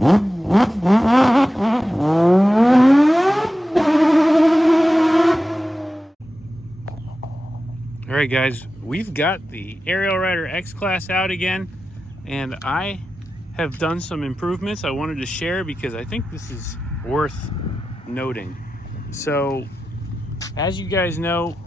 All right, guys, we've got the Ariel Rider X Class out again, and I have done some improvements I wanted to share because I think this is worth noting. So, as you guys know,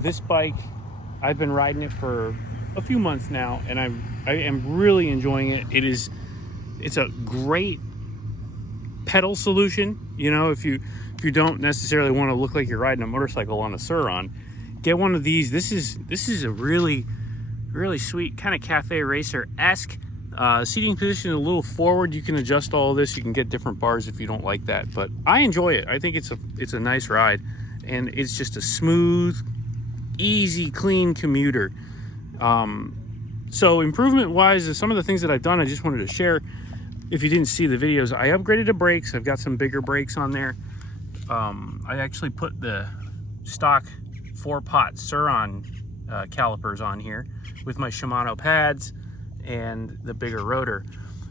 this bike, I've been riding it for a few months now, and I am really enjoying it. It's a great pedal solution. You know, if you don't necessarily want to look like you're riding a motorcycle on a Sur-Ron, get one of these. This is a really sweet kind of cafe racer-esque seating position, a little forward. You can adjust all of this. You can get different bars if you don't like that, but I enjoy it. I think it's a nice ride, and it's just a smooth, easy, clean commuter. So improvement wise, some of the things that I've done, I just wanted to share. If you didn't see the videos, I upgraded the brakes. I've got some bigger brakes on there. I actually put the stock 4-pot Sur-Ron calipers on here with my Shimano pads and the bigger rotor.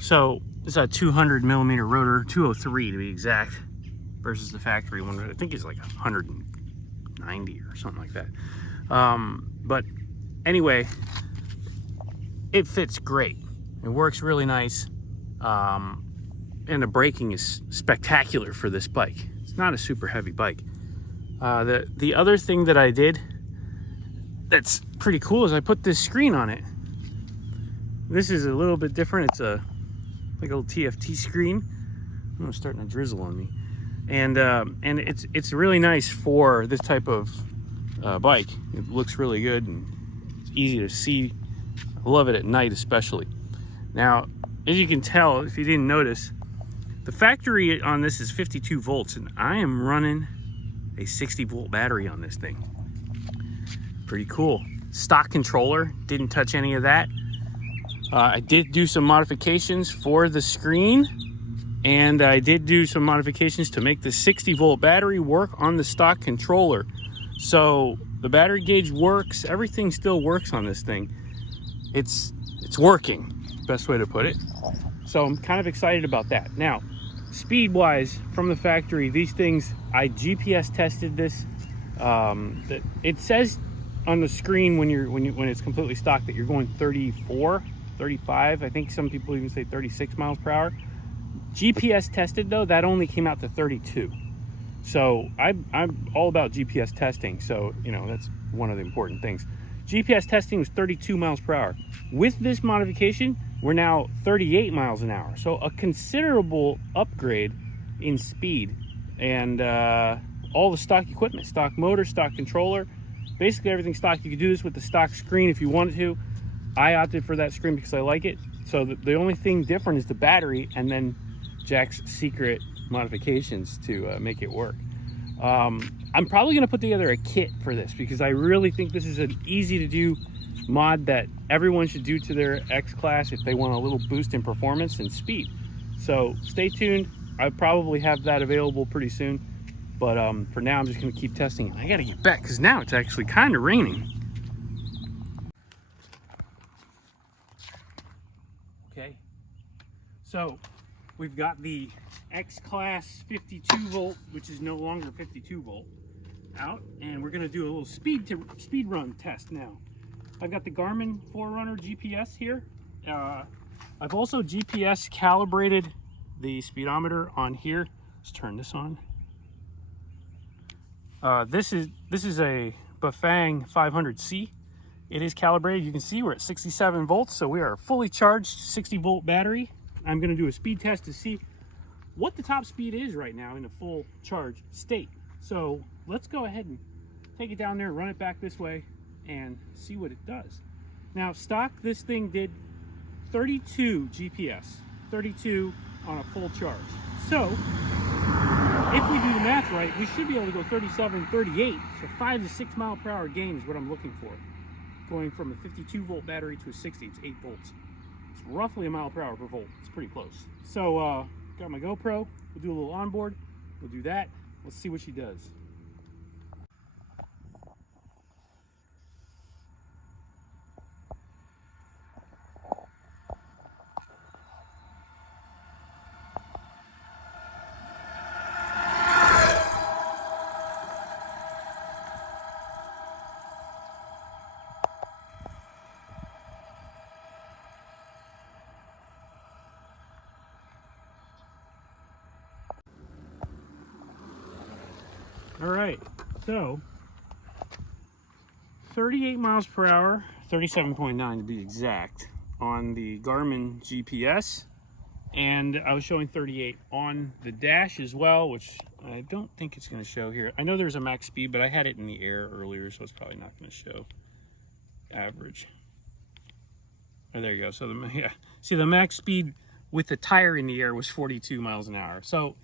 So it's a 200 millimeter rotor, 203 to be exact, versus the factory one, I think is like 190 or something like that. But anyway, it fits great. It works really nice. And the braking is spectacular for this bike. It's not a super heavy bike. The other thing that I did that's pretty cool is I put this screen on it. This is a little bit different. It's like a little TFT screen. Oh, it's starting to drizzle on me. And it's really nice for this type of bike. It looks really good and it's easy to see. I love it at night especially. Now, as you can tell, if you didn't notice, the factory on this is 52 volts, and I am running a 60 volt battery on this thing. Pretty cool. Stock controller, didn't touch any of that. I did do some modifications for the screen, and I did do some modifications to make the 60 volt battery work on the stock controller. So the battery gauge works, everything still works on this thing. It's working, best way to put it. So I'm kind of excited about that. Now, speed wise from the factory, these things, I GPS tested this. It says on the screen when it's completely stock that you're going 34, 35. I think some people even say 36 miles per hour. GPS tested though, that only came out to 32. So I'm all about GPS testing. So, you know, that's one of the important things. GPS testing was 32 miles per hour. With this modification, we're now 38 miles an hour. So a considerable upgrade in speed, and all the stock equipment, stock motor, stock controller, basically everything stock. You could do this with the stock screen if you wanted to. I opted for that screen because I like it. So the only thing different is the battery, and then Jack's secret modifications to make it work. I'm probably going to put together a kit for this because I really think this is an easy to do mod that everyone should do to their X Class if they want a little boost in performance and speed. So stay tuned. I'll probably have that available pretty soon. But for now, I'm just going to keep testing. I got to get back because now it's actually kind of raining. Okay. So we've got the X Class 52 volt, which is no longer 52 volt, out, and we're going to do a little speed run test now. I've got the Garmin Forerunner GPS here. I've also GPS calibrated the speedometer on here. Let's turn this on. This is a Bafang 500C. It is calibrated. You can see we're at 67 volts, so we are a fully charged 60 volt battery. I'm going to do a speed test to see what the top speed is right now in a full charge state. So let's go ahead and take it down there, run it back this way, and see what it does. Now, stock, this thing did 32 GPS, 32 on a full charge. So if we do the math right, we should be able to go 37, 38. So 5 to 6 mile per hour gain is what I'm looking for. Going from a 52 volt battery to a 60, it's 8 volts. It's roughly a mile per hour per volt. It's pretty close. So got my GoPro. We'll do a little onboard. We'll do that. Let's see what she does. All right, so 38 miles per hour, 37.9 to be exact, on the Garmin GPS. And I was showing 38 on the dash as well, which I don't think it's going to show here. I know there's a max speed, but I had it in the air earlier, so it's probably not going to show average. Oh, there you go. So yeah, see, the max speed with the tire in the air was 42 miles an hour. So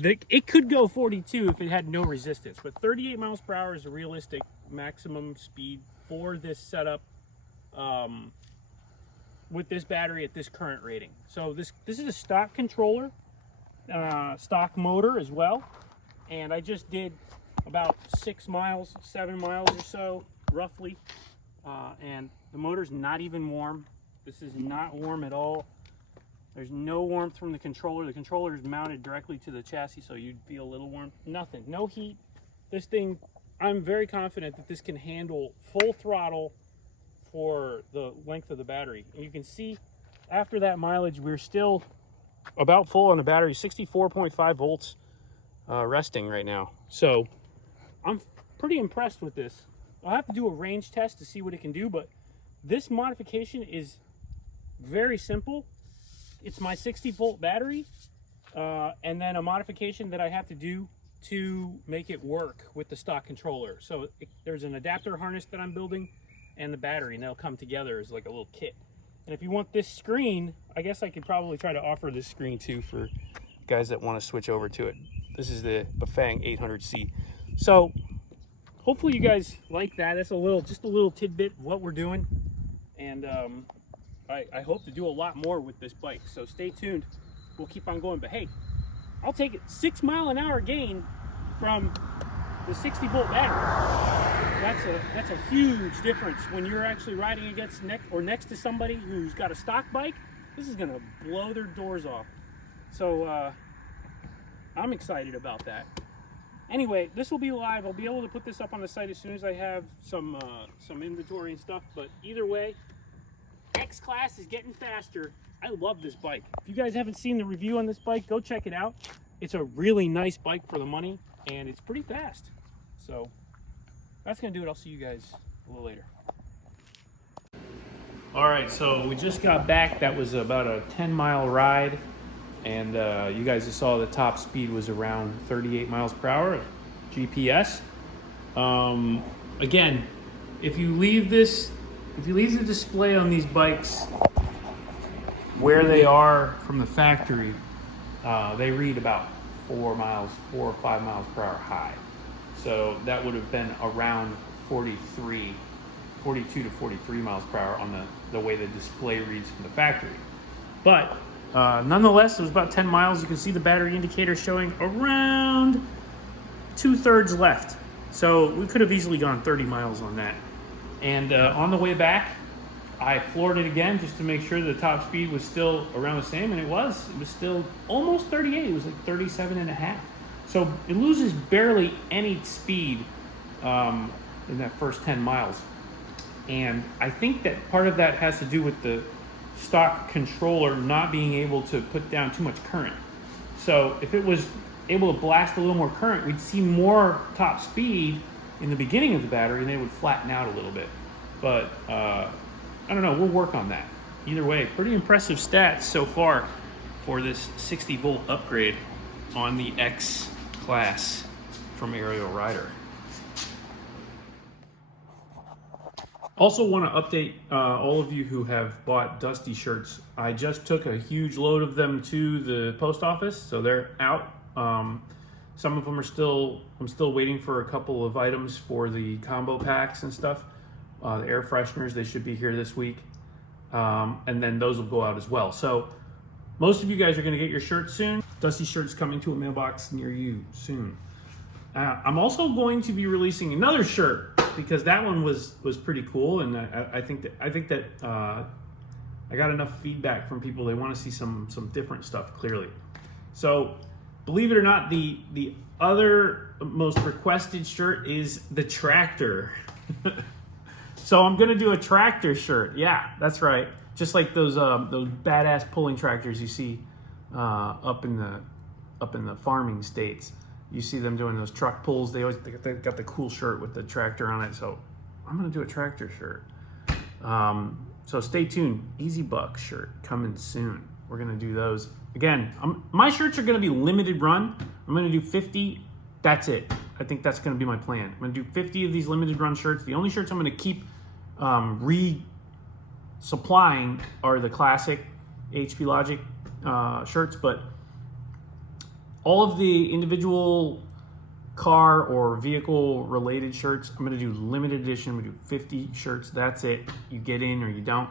it could go 42 if it had no resistance, but 38 miles per hour is a realistic maximum speed for this setup. With this battery at this current rating. So this is a stock controller, stock motor as well, and I just did about 6 miles, 7 miles or so roughly, and the motor's not even warm. This is not warm at all. There's no warmth from the controller. The controller is mounted directly to the chassis, so you'd feel a little warm. Nothing, no heat. This thing, I'm very confident that this can handle full throttle for the length of the battery. And you can see after that mileage, we're still about full on the battery, 64.5 volts resting right now. So I'm pretty impressed with this. I'll have to do a range test to see what it can do, but this modification is very simple. It's my 60 volt battery, and then a modification that I have to do to make it work with the stock controller. So there's an adapter harness that I'm building and the battery, and they'll come together as like a little kit. And if you want this screen, I guess I could probably try to offer this screen too for guys that want to switch over to it. This is the Bafang 800C. So hopefully you guys like that. That's just a little tidbit of what we're doing. And I hope to do a lot more with this bike. So stay tuned. We'll keep on going. But hey, I'll take it. 6 mile an hour gain from the 60 volt battery. That's a huge difference when you're actually riding against next to somebody who's got a stock bike. This is gonna blow their doors off. So I'm excited about that. Anyway, this will be live. I'll be able to put this up on the site as soon as I have some inventory and stuff. But either way, X-Class is getting faster. I love this bike. If you guys haven't seen the review on this bike, go check it out. It's a really nice bike for the money, and it's pretty fast. So that's gonna do it. I'll see you guys a little later. All right, so we just got back. That was about a 10-mile ride, and you guys just saw the top speed was around 38 miles per hour GPS. Again, if you leave the display on these bikes where they are from the factory, they read about 4 or 5 miles per hour high. So that would have been around 42 to 43 miles per hour on the way the display reads from the factory. But nonetheless, it was about 10 miles. You can see the battery indicator showing around 2/3 left. So we could have easily gone 30 miles on that. And on the way back, I floored it again just to make sure the top speed was still around the same, and it was still almost 38. It was like 37.5. So it loses barely any speed in that first 10 miles. And I think that part of that has to do with the stock controller not being able to put down too much current. So if it was able to blast a little more current, we'd see more top speed in the beginning of the battery, and they would flatten out a little bit. But I don't know, we'll work on that. Either way, pretty impressive stats so far for this 60 volt upgrade on the X-Class from ARIEL Rider. Also want to update all of you who have bought Dusty shirts. I just took a huge load of them to the post office, so they're out. Some of them are I'm still waiting for a couple of items for the combo packs and stuff. The air fresheners, they should be here this week. And then those will go out as well. So most of you guys are gonna get your shirts soon. Dusty shirts coming to a mailbox near you soon. I'm also going to be releasing another shirt because that one was pretty cool, and I think that I got enough feedback from people. They want to see some different stuff clearly. So believe it or not, the other most requested shirt is the tractor. So I'm gonna do a tractor shirt. Yeah, that's right. Just like those badass pulling tractors you see up in the farming states. You see them doing those truck pulls. They got the cool shirt with the tractor on it. So I'm gonna do a tractor shirt. So stay tuned. Easy Buck shirt coming soon. We're gonna do those. Again, my shirts are gonna be limited run. I'm gonna do 50, that's it. I think that's gonna be my plan. I'm gonna do 50 of these limited run shirts. The only shirts I'm gonna keep supplying are the classic HP Logic shirts, but all of the individual car or vehicle related shirts, I'm gonna do limited edition. I'm gonna do 50 shirts, that's it. You get in or you don't,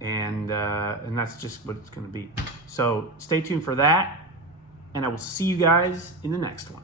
and that's just what it's gonna be. So stay tuned for that, and I will see you guys in the next one.